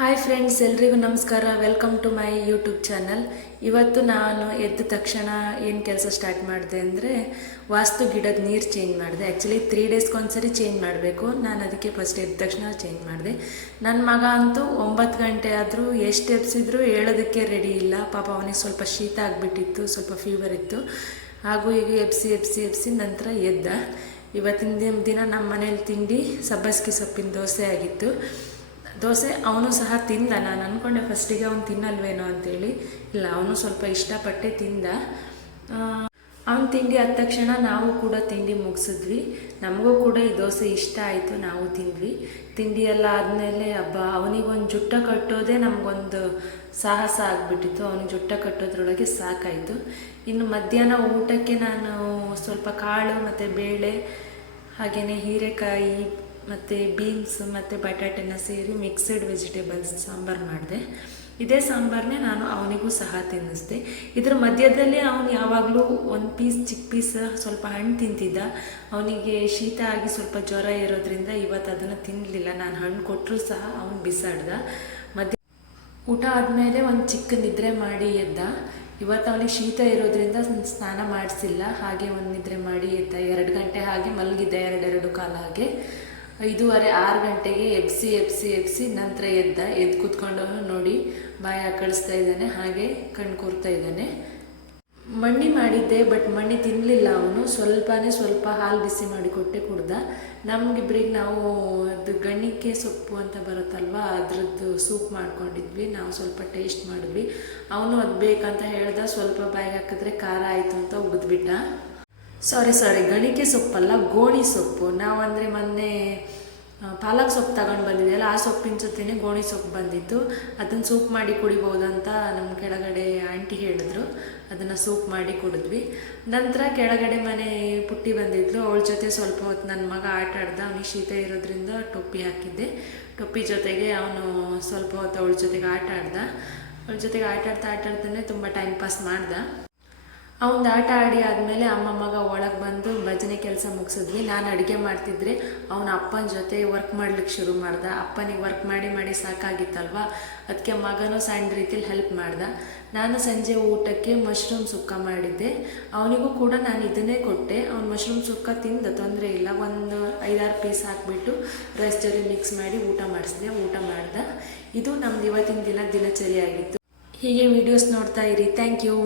Hi friends, ಎಲ್ರಿಗೂ ನಮಸ್ಕಾರ. Welcome to my YouTube channel. ಇವತ್ತು ನಾನು ಎದ್ದ ತಕ್ಷಣ ಏನು ಕೆಲಸ ಸ್ಟಾರ್ಟ್ ಮಾಡಿದೆ ಅಂದರೆ ವಾಸ್ತು ಗಿಡದ ನೀರು ಚೇಂಜ್ ಮಾಡಿದೆ. ಆ್ಯಕ್ಚುಲಿ 3 ಡೇಸ್ಗೊಂದ್ಸರಿ ಚೇಂಜ್ ಮಾಡಬೇಕು. ನಾನು ಅದಕ್ಕೆ ಫಸ್ಟ್ ಎದ್ದ ತಕ್ಷಣ ಚೇಂಜ್ ಮಾಡಿದೆ. ನನ್ನ ಮಗ ಅಂತೂ 9 ಗಂಟೆ ಆದರೂ ಎಷ್ಟು ಎಬ್ಸಿದ್ರು ಹೇಳೋದಕ್ಕೆ ರೆಡಿ ಇಲ್ಲ. ಪಾಪ ಅವನಿಗೆ ಸ್ವಲ್ಪ ಶೀತ ಆಗಿಬಿಟ್ಟಿತ್ತು, ಸ್ವಲ್ಪ ಫೀವರ್ ಇತ್ತು. ಹಾಗೂ ಈಗ ಎಬ್ಸಿ ನಂತರ ಎದ್ದ. ಇವತ್ತಿನ ದಿನ ನಮ್ಮ ಮನೇಲಿ ತಿಂಡಿ ಸಬ್ಬಸ್ಗಿ ಸೊಪ್ಪಿನ ದೋಸೆ ಆಗಿತ್ತು. ದೋಸೆ ಅವನು ಸಹ ತಿಂದ. ನಾನು ಅಂದ್ಕೊಂಡೆ ಫಸ್ಟಿಗೆ ಅವನು ತಿನ್ನಲ್ವೇನೋ ಅಂತೇಳಿ. ಇಲ್ಲ, ಅವನು ಸ್ವಲ್ಪ ಇಷ್ಟಪಟ್ಟೆ ತಿಂದ. ಅವನು ತಿಂಡಿ ಆದ ತಕ್ಷಣ ನಾವು ಕೂಡ ತಿಂಡಿ ಮುಗಿಸಿದ್ವಿ. ನಮಗೂ ಕೂಡ ಈ ದೋಸೆ ಇಷ್ಟ ಆಯಿತು, ನಾವು ತಿಂದ್ವಿ. ತಿಂಡಿ ಎಲ್ಲ ಆದಮೇಲೆ ಅವನಿಗೊಂದು ಜುಟ್ಟ ಕಟ್ಟೋದೇ ನಮಗೊಂದು ಸಾಹಸ ಆಗಿಬಿಟ್ಟಿತ್ತು. ಅವನಿಗೆ ಜುಟ್ಟ ಕಟ್ಟೋದ್ರೊಳಗೆ ಸಾಕಾಯಿತು. ಇನ್ನು ಮಧ್ಯಾಹ್ನ ಊಟಕ್ಕೆ ನಾನು ಸ್ವಲ್ಪ ಕಾಳು ಮತ್ತು ಬೇಳೆ, ಹಾಗೆಯೇ ಹೀರೆಕಾಯಿ ಮತ್ತು ಬೀನ್ಸ್ ಮತ್ತು ಬಟಾಟೆನ ಸೇರಿ ಮಿಕ್ಸಡ್ ವೆಜಿಟೇಬಲ್ಸ್ ಸಾಂಬಾರು ಮಾಡಿದೆ. ಇದೇ ಸಾಂಬಾರನ್ನೇ ನಾನು ಅವನಿಗೂ ಸಹ ತಿನ್ನಿಸ್ದೆ. ಇದರ ಮಧ್ಯದಲ್ಲಿ ಅವನು ಯಾವಾಗಲೂ ಒಂದು ಚಿಕ್ಕ ಪೀಸ್ ಸ್ವಲ್ಪ ಹಣ್ಣು ತಿಂತಿದ್ದ. ಅವನಿಗೆ ಶೀತ ಆಗಿ ಸ್ವಲ್ಪ ಜ್ವರ ಇರೋದ್ರಿಂದ ಇವತ್ತು ಅದನ್ನು ತಿನ್ನಲಿಲ್ಲ. ನಾನು ಹಣ್ಣು ಕೊಟ್ಟರೂ ಸಹ ಅವನು ಬಿಸಾಡ್ದ. ಊಟ ಆದಮೇಲೆ ಒಂದು ಚಿಕ್ಕ ನಿದ್ರೆ ಮಾಡಿ ಎದ್ದ. ಇವತ್ತು ಅವನಿಗೆ ಶೀತ ಇರೋದ್ರಿಂದ ಸ್ನಾನ ಮಾಡಿಸಿಲ್ಲ, ಹಾಗೆ ಒಂದು ನಿದ್ರೆ ಮಾಡಿ ಎದ್ದ. 2 ಗಂಟೆ ಹಾಗೆ ಮಲಗಿದ್ದ, 2 ಕಾಲ ಹಾಗೆ. 5:30-6 ಗಂಟೆಗೆ ಎಬ್ಸಿ ನಂತರ ಎದ್ದು ಕೂತ್ಕೊಂಡು ನೋಡಿ ಬಾಯಿ ಕಳಿಸ್ತಾ ಇದ್ದಾನೆ, ಹಾಗೆ ಕಣ್ಣು ಕೂರ್ತಾ ಇದ್ದಾನೆ. ಮಣ್ಣಿ ಮಾಡಿದ್ದೆ, ಬಟ್ ಮಣ್ಣಿ ತಿನ್ನಲಿಲ್ಲ ಅವನು. ಸ್ವಲ್ಪ ಹಾಲು ಬಿಸಿ ಮಾಡಿ ಕೊಟ್ಟೆ ಕುಡ್ದ. ನಮಗಿಬ್ರಿಗೆ ನಾವು ಅದು ಗಣಿಕೆ ಸೊಪ್ಪು ಅಂತ ಬರುತ್ತಲ್ವ, ಅದ್ರದ್ದು ಸೂಪ್ ಮಾಡ್ಕೊಂಡಿದ್ವಿ. ನಾವು ಸ್ವಲ್ಪ ಟೇಸ್ಟ್ ಮಾಡಿದ್ವಿ. ಅವನು ಅದು ಬೇಕಂತ ಹೇಳ್ದ. ಸ್ವಲ್ಪ ಬಾಯಿಗೆ ಹಾಕಿದ್ರೆ ಖಾರ ಆಯಿತು ಅಂತ ಉಗಿದ್ಬಿಟ್ಟ. ಸಾರಿ, ಗಣಿಕೆ ಸೊಪ್ಪಲ್ಲ, ಗೋಣಿ ಸೊಪ್ಪು. ನಾವಂದರೆ ಮೊನ್ನೆ ಪಾಲಕ್ ಸೊಪ್ಪು ತಗೊಂಡು ಬಂದಿದ್ದೆಯಲ್ಲ, ಆ ಸೊಪ್ಪಿನ ಜೊತೆನೇ ಗೋಣಿ ಸೊಪ್ಪು ಬಂದಿತ್ತು. ಅದನ್ನು ಸೂಪ್ ಮಾಡಿ ಕುಡಿಬೋದಂತ ನಮ್ಮ ಕೆಳಗಡೆ ಆಂಟಿ ಹೇಳಿದ್ರು. ಅದನ್ನು ಸೂಪ್ ಮಾಡಿ ಕುಡಿದ್ವಿ. ನಂತರ ಕೆಳಗಡೆ ಮನೆ ಪುಟ್ಟಿ ಬಂದಿದ್ಲು. ಅವಳ ಜೊತೆ ಸ್ವಲ್ಪ ಹೊತ್ತು ನನ್ನ ಮಗ ಆಟ ಆಡ್ದ. ಅವನಿಗೆ ಶೀತ ಇರೋದ್ರಿಂದ ಟೊಪ್ಪಿ ಹಾಕಿದ್ದೆ. ಟೊಪ್ಪಿ ಜೊತೆಗೆ ಅವನು ಸ್ವಲ್ಪ ಹೊತ್ತು ಅವಳ ಜೊತೆಗೆ ಆಟ ಆಡ್ದ. ಅವಳ ಜೊತೆಗೆ ಆಟಾಡ್ತಾನೆ ತುಂಬ ಟೈಮ್ ಪಾಸ್ ಮಾಡ್ದ. ಅವನು ಆಟ ಆಡಿ ಆದಮೇಲೆ ಅಮ್ಮ ಮಗ ಒಳಗೆ ಬಂದು ಭಜನೆ ಕೆಲಸ ಮುಗಿಸಿದ್ವಿ. ನಾನು ಅಡುಗೆ ಮಾಡ್ತಿದ್ರೆ ಅವನ ಅಪ್ಪನ ಜೊತೆ ವರ್ಕ್ ಮಾಡ್ಲಿಕ್ಕೆ ಶುರು ಮಾಡ್ದ. ಅಪ್ಪನಿಗೆ ವರ್ಕ್ ಮಾಡಿ ಸಾಕಾಗಿತ್ತಲ್ವ, ಅದಕ್ಕೆ ಮಗನೂ ಸಣ್ಣ ರೀತಿಯಲ್ಲಿ ಹೆಲ್ಪ್ ಮಾಡ್ದ. ನಾನು ಸಂಜೆ ಊಟಕ್ಕೆ ಮಶ್ರೂಮ್ ಸುಕ್ಕ ಮಾಡಿದ್ದೆ. ಅವನಿಗೂ ಕೂಡ ನಾನು ಇದನ್ನೇ ಕೊಟ್ಟೆ. ಅವ್ನು ಮಶ್ರೂಮ್ ಸುಕ್ಕ ತಿಂದ, ತೊಂದರೆ ಇಲ್ಲ. ಒಂದು 5-6 ಪೀಸ್ ಹಾಕಿಬಿಟ್ಟು ರೈಸ್ ಜೊತೆ ಮಿಕ್ಸ್ ಮಾಡಿ ಊಟ ಮಾಡ್ದ. ಇದು ನಮ್ದು ಇವತ್ತಿನ ದಿನಚರಿ ಆಗಿತ್ತು. ಹೀಗೆ ವಿಡಿಯೋಸ್ ನೋಡ್ತಾ ಇರಿ. Thank you.